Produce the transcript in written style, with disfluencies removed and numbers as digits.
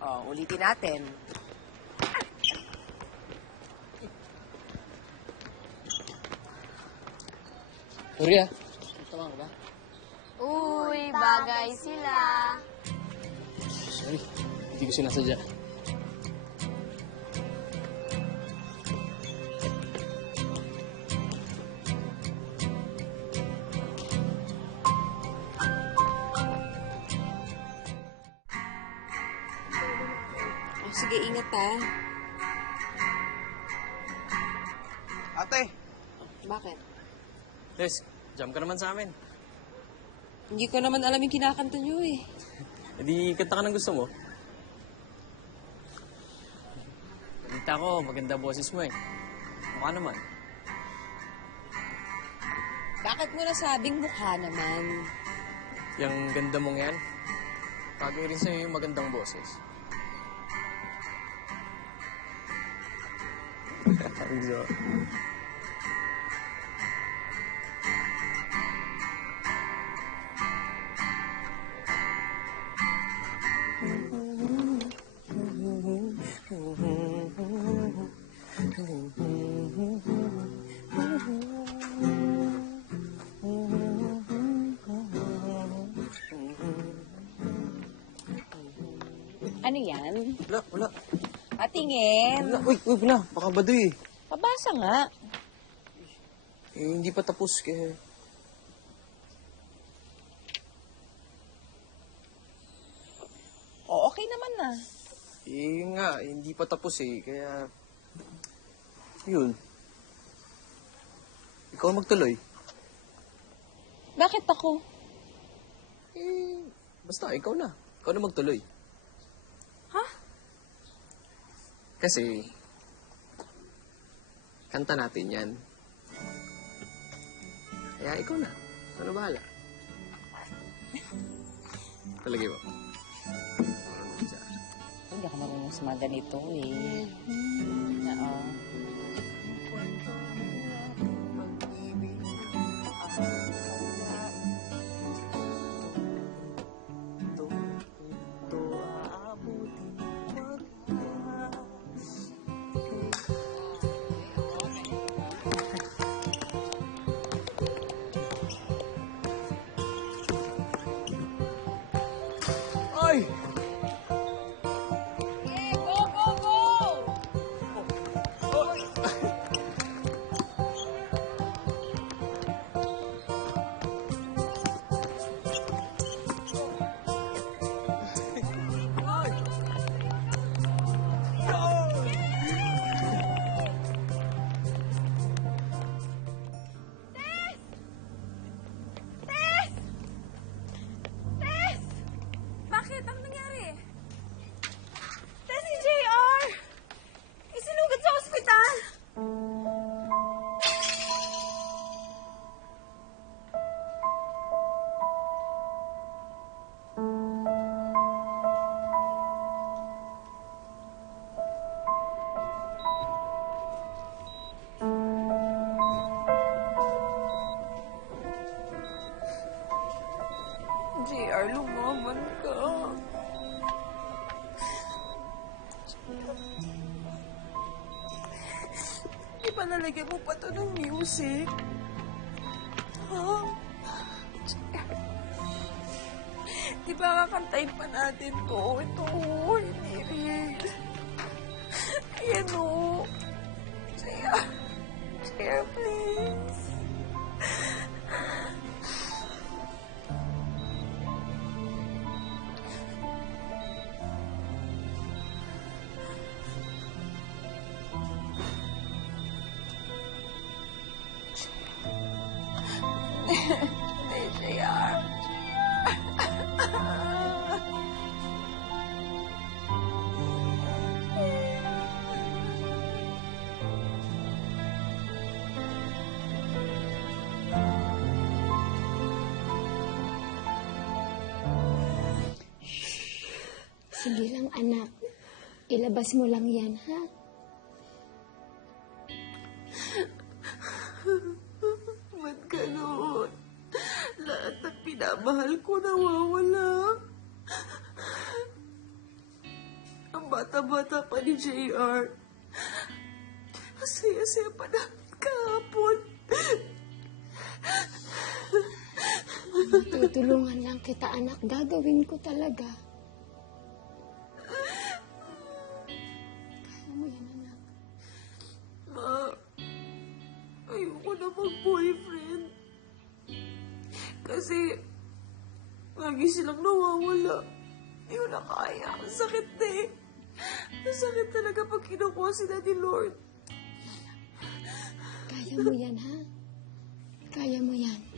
Oh, ulitin natin. Maria, tama ka ba? Uy, bagay sila. Sorry, hindi ko sinasadya. Oh, sige, ingat ha. Ate! Bakit? Des, jam ka naman sa amin. Hindi ko naman alam yung kinakanta nyo eh. E di, kanta ka ng gusto mo. Balita ko, maganda boses mo eh. Mukha naman. Bakit mo nasabing mukha naman? Yung ganda mong yan, bagay rin sa'yo yung magandang boses. So, Ano yan? wala. Patingin. Wala, wala. Baka baduy eh. Pabasa nga. Eh, hindi pa tapos kaya... O, okay naman na. Eh nga, hindi pa tapos eh, kaya... Yun. Ikaw magtuloy. Bakit ako? Eh, basta, ikaw na. Ikaw na magtuloy. Ha? Kasi, kanta natin yan. Kaya ikaw na. Ano bahala? Talagay mo. Hindi ako marunong sa mga ganito eh. Oo. Ay! Bakit? Ano nangyari? Tess, si JR! Isinugod sa ospital! JR, lumaban ka. Di ba nalagyan mo pa to ng music? Ha? Di ba kakantayin pa natin to? Ito, hindi rin. Ayan o. JR, please. Hindi, JR. Sige lang, anak. Ilabas mo lang yan, ha? minamahal ko nawawala. Ang bata-bata pa ni JR. Masaya-saya pa namin kahapon. Tutulungan lang kita, anak. Gagawin ko talaga. Kaya mo yan, anak. Ma, ayoko na mag-boyfriend. Kasi, lagi silang nawawala. Hindi ko na kaya. Ang sakit na eh. Ang sakit talaga pag kinukuha sila ni Lord. Kaya mo yan, ha? Kaya mo yan.